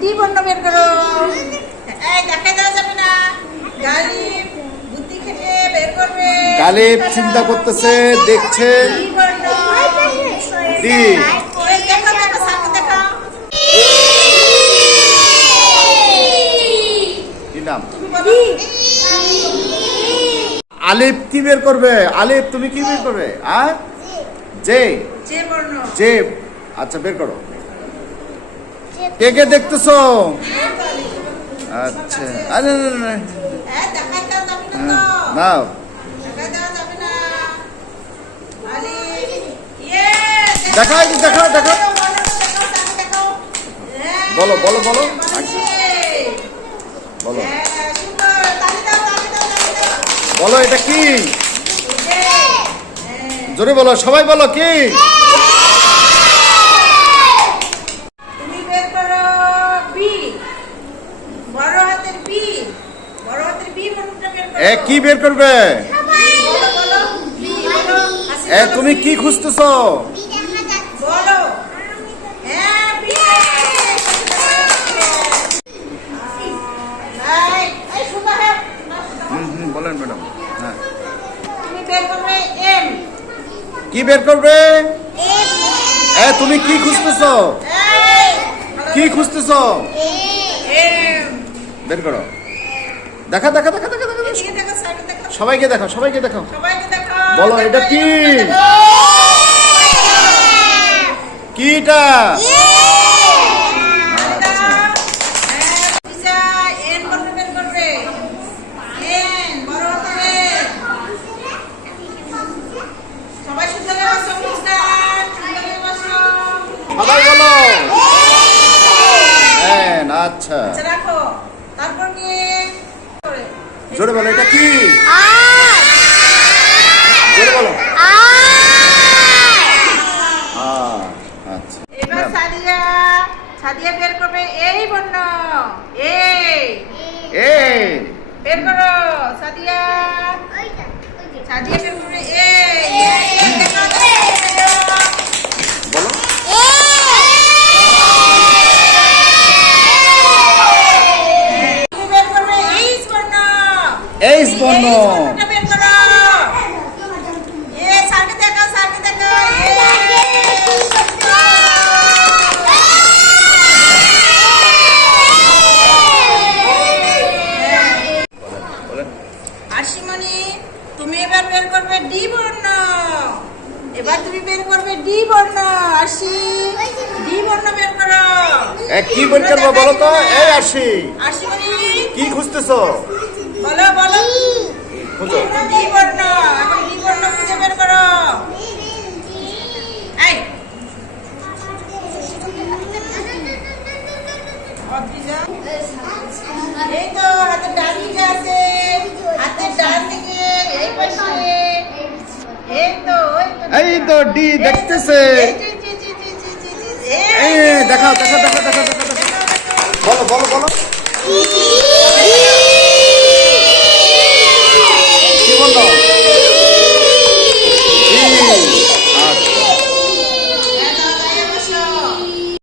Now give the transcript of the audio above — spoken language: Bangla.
ডি বর্ণ বের করো। এই দেখা দেওয়া যাবে না। গালিব বুদ্ধি খেলে বের করবে। গালিব চিন্তা করতেছে, দেখছে। ডি বর্ণ। ডি। ওই দেখো দেখো সামনে দেখো। কি নাম? তুমি বলো। আলিফ কি বের করবে? আলিফ তুমি কি বের করবে? জে। জে বর্ণ। জে। আচ্ছা বের করো। কে কে দেখতেছো? আচ্ছা আরে এই দেখা দেওয়া যাবে না তো। নাও দেখা দেওয়া যাবে না। আলিফ ইয়ে দেখাও দেখাও দেখাও। বলো বলো বলো বলো বলো এটা কি? জোরে বলো, সবাই বলো কি? তুমি বের করো বি, বড় হাতের বি, বড় হাতের বি বর্ণটা বের করো। কি বের করবে? বলো বলো বি বলো। তুমি কি খুঁজতেছো? বলো। হ্যাঁ বি। এই শুনো হ্যাঁ। বলেন ম্যাডাম। হ্যাঁ তুমি বের করবে এম। কি বের করবে? তুমি কি খুঁজতেছো? কি খুঁজতেছো? এম। বের করো। দেখা দেখা দেখা দেখা দেখা। এদিকে দেখো, সাইডে দেখো। সবাইকে দেখাও, সবাইকে দেখাও। সবাইকে দেখো। বলো, এটা কি? কি এটা? এন বর্ণ বের করবে। এন বড় হাতের। সবাই সুন্দর বসো, মিস্টার সুন্দর বসো। সবাই বলো। আচ্ছা আচ্ছা রাখো। তারপর নিয়ে জোরে বলো, এটা কি? জোরে বলো। আচ্ছা এবার সাদিয়া, সাদিয়া বের করবে এই বর্ণ। এ বের করো সাদিয়া। সাদিয়া বের করবে বলো। তুমি বের করবে এইচ বর্ণ। এইচ বর্ণ। বর্ণটা বের করো। সামনে দেখো, সামনে দেখো। আরশিমণি তুমি এবার বের করবে ডি বর্ণ। এবার তুমি বের করবে ডি বর্ণ। আরশি ডি বর্ণ বের করো। কি বের করবো বলো তো? এই আসি। আরশিমণি কি খুঁজতেছো? বলো বলো। খুঁজো। ডি বর্ণ। এখন ডি বর্ণ খুঁজে বের করো। এই অদ্রিজা, এই তো হাতের ডান দিকে আছে। হাতের ডান দিকে এই পাশে। এই তো এই তো ডি দেখতেছে। দেখাও দেখাও দেখাও দেখাও দেখাও। বলো বলো বলো।